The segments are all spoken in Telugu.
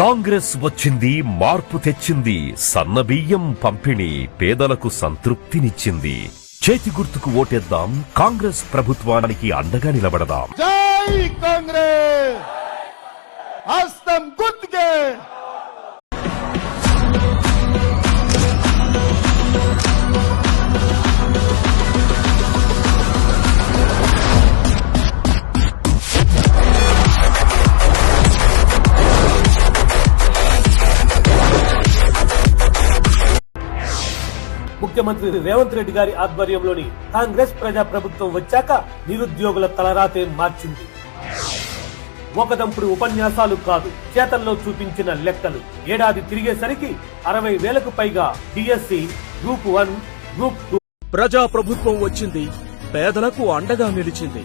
కాంగ్రెస్ వచ్చింది, మార్పు తెచ్చింది. సన్నబియ్యం పంపిణీ పేదలకు సంతృప్తినిచ్చింది. చేతి గుర్తుకు ఓటేద్దాం, కాంగ్రెస్ ప్రభుత్వానికి అండగా నిలబడదాం. జై కాంగ్రెస్, హస్తం గుర్తుకే. ముఖ్యమంత్రి రేవంత్ రెడ్డి గారి ఆధ్వర్యంలోని కాంగ్రెస్ ప్రజా ప్రభుత్వం వచ్చాక నిరుద్యోగుల తలరాతే మార్చింది. ఒకదంపుడు ఉపన్యాసాలు కాదు, చేతల్లో చూపించిన లెక్కలు. ఏడాది తిరిగేసరికి 60,000కు పైగా డిఎస్సి, గ్రూప్ 1, గ్రూప్ 2. ప్రజా ప్రభుత్వం వచ్చింది, పేదలకు అండగా నిలిచింది.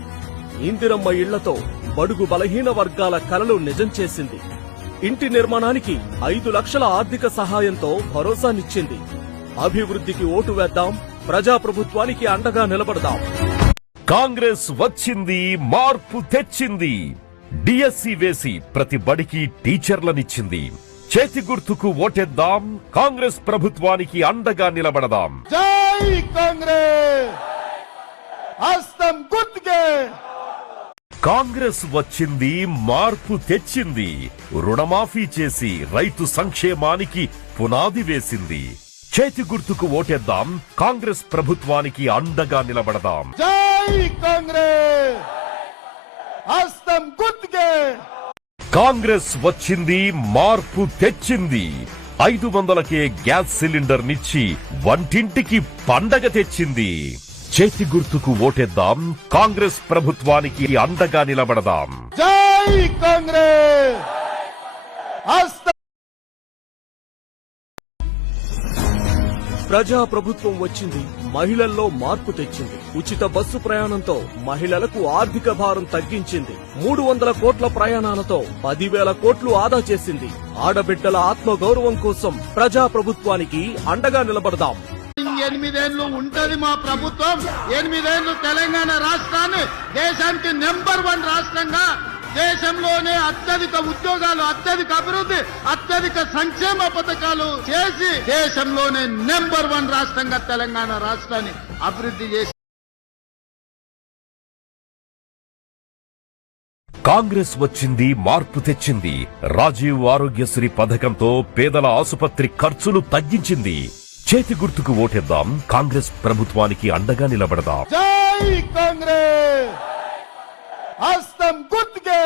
ఇందిరమ్మ ఇళ్లతో బడుగు బలహీన వర్గాల కలలు నిజం చేసింది. ఇంటి నిర్మాణానికి 5 లక్షల ఆర్థిక సహాయంతో భరోసానిచ్చింది. అభివృద్ధికి ఓటు వేద్దాం, ప్రజాప్రభుత్వానికి అండగా నిలబడదాం. కాంగ్రెస్ వచ్చింది, మార్పు తెచ్చింది. డిఎస్సి వేసి ప్రతి బడికి టీచర్లనిచ్చింది. చేతి గుర్తుకు ఓటేద్దాం, కాంగ్రెస్ ప్రభుత్వానికి అండగా నిలబడదాం. జై కాంగ్రెస్, హస్తం గుర్తుకే. కాంగ్రెస్ వచ్చింది, మార్పు తెచ్చింది. రుణమాఫీ చేసి రైతు సంక్షేమానికి పునాది వేసింది. చేతి గుర్తుకు ఓటేద్దాం, కాంగ్రెస్ ప్రభుత్వానికి అండగా నిలబడదాం. జై కాంగ్రెస్, హస్తం గుర్తుకే. కాంగ్రెస్ వచ్చింది, మార్పు తెచ్చింది. 500కే గ్యాస్ సిలిండర్ నిచ్చి వంటింటికి పండగ తెచ్చింది. చేతి గుర్తుకు ఓటేద్దాం, కాంగ్రెస్ ప్రభుత్వానికి అండగా నిలబడదాం. జై కాంగ్రెస్, హస్తం. ప్రజా ప్రభుత్వం వచ్చింది, మహిళల్లో మార్పు తెచ్చింది. ఉచిత బస్సు ప్రయాణంతో మహిళలకు ఆర్థిక భారం తగ్గించింది. 300 కోట్ల ప్రయాణాలతో 10,000 కోట్లు ఆదా చేసింది. ఆడబిడ్డల ఆత్మగౌరవం కోసం ప్రజా ప్రభుత్వానికి అండగా నిలబడదాం. 8 ఏళ్లు ఉంటది మా ప్రభుత్వం. 8 ఏళ్లు తెలంగాణ రాష్ట్రాన్ని దేశానికి నెంబర్ 1 రాష్ట్రంగా, దేశంలోనే అత్యధిక ఉద్యోగాలు, అత్యధిక అభివృద్ధి, అత్యధిక సంక్షేమ పథకాలు చేసి దేశంలోనే నెంబర్ 1 రాష్ట్రంగా తెలంగాణ రాష్ట్రాన్ని అభివృద్ధి చేసి. కాంగ్రెస్ వచ్చింది, మార్పు తెచ్చింది. రాజీవ్ ఆరోగ్యశ్రీ పథకంతో పేదల ఆసుపత్రి ఖర్చులు తగ్గించింది. చేతి గుర్తుకు ఓటేద్దాం, కాంగ్రెస్ ప్రభుత్వానికి అండగా నిలబడదాం. జై కాంగ్రెస్, హస్తం గుర్తుకే.